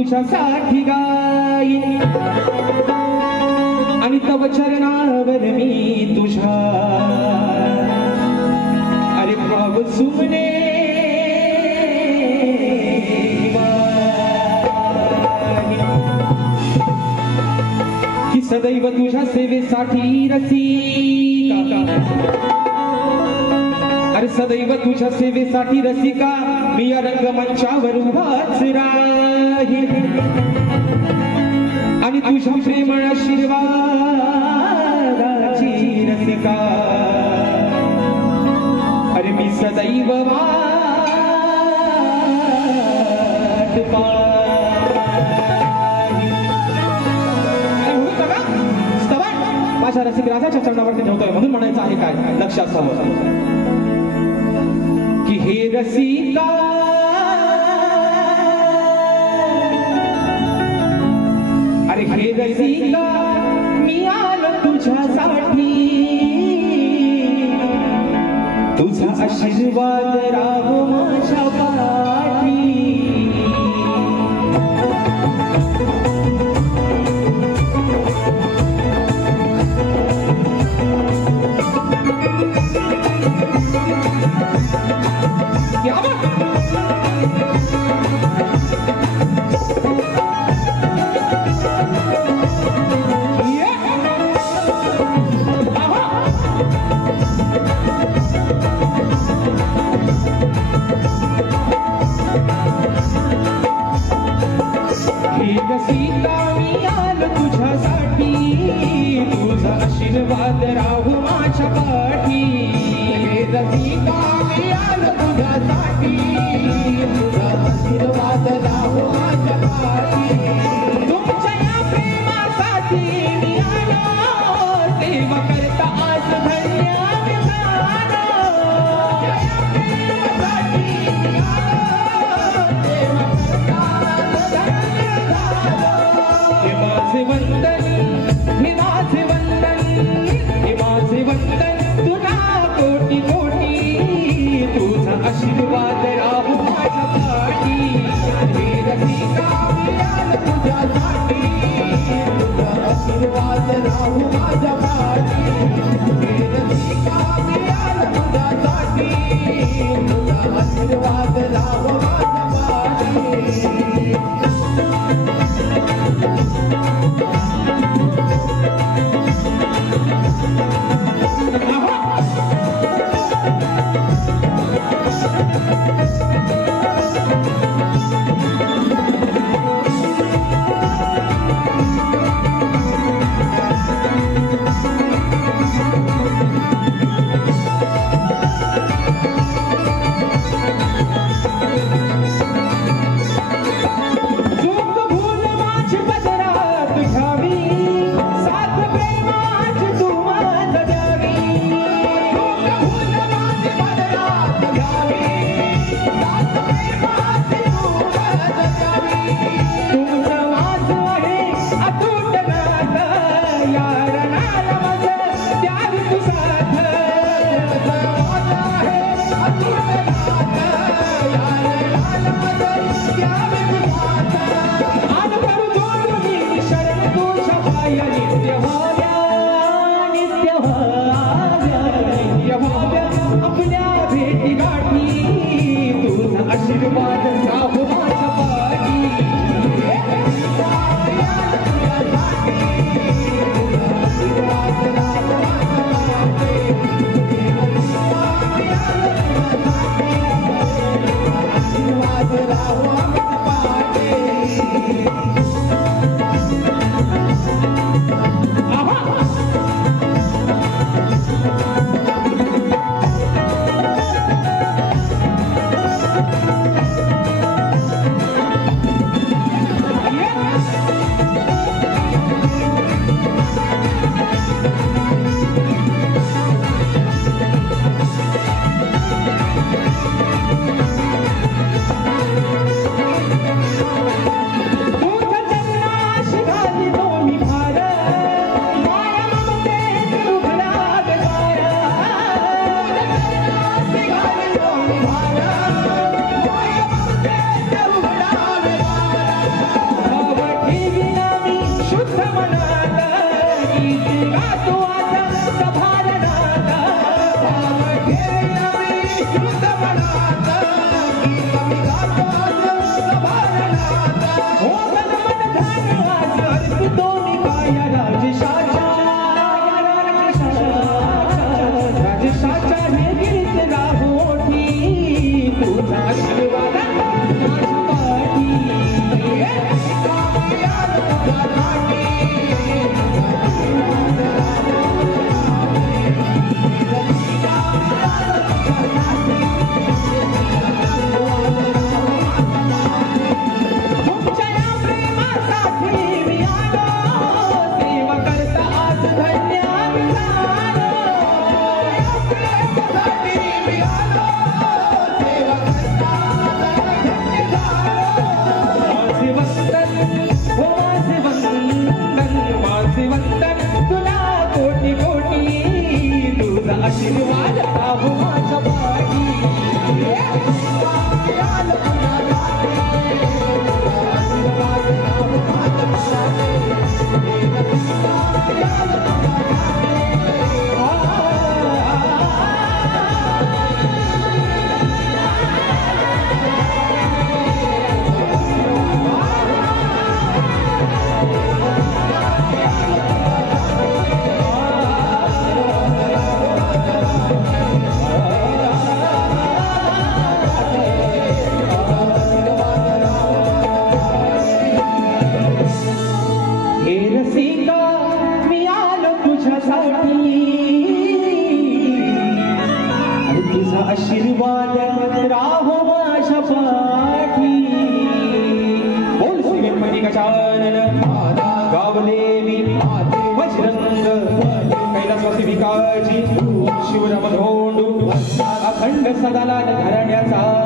तुझ्यासाठी गाईन आणि तव चरणावर मी तुझ्या अरे भाव सुमने की सदैव तुझ्या सेवेसाठी रसिका अरे सदैव तुझ्या सेवेसाठी रसिका मी या रंगमंचावर उभाच राहील आणि तुझ्या प्रेमळ आशीर्वादाची रसिका अरे मी सदैव वाट माझ्या रसिक राजाच्या चरणावरती ठेवतोय म्हणून म्हणायचं आहे काय लक्षात हवं की हे रसिका अरे हे रसिका मी आलो तुझ्यासाठी तुझा आशीर्वाद राहो माझ्या पाठी आशीर्वाद राहू माझ्या पाठी रसिका मी आलो तुझ्यासाठी तुझा आशीर्वाद राहू माझ्या पाठी तुमच्या या प्रेमासाठी मी आलो सेवा करता आज धन्य झालो या प्रेमासाठी मी आलो सेवा करता आज धन्य झालो हे माझे वंदन हे माझे वंदन तुला कोटी कोटी तुझा आशीर्वाद राहू माझ्या पाठी हे रसिका शुद्ध मनात गीत गातो आता सभारणात भाव घेऊया मी शुद्ध मनात गीत मी गातो आता सभारणात हो मन धन आज अर्पितो मी काया राजशाच्या हे गीत राहोठी तुझा आशीर्वाद आशीर्वाद राहो माझ्या पाठी आशीर्वाद राहो माझ्या पाठी बोल श्री गणपती गजानन गावदेवी वज्रंग कैलासवासी विकाजी शिवराम धोंडू अखंड सदाला घराण्याचा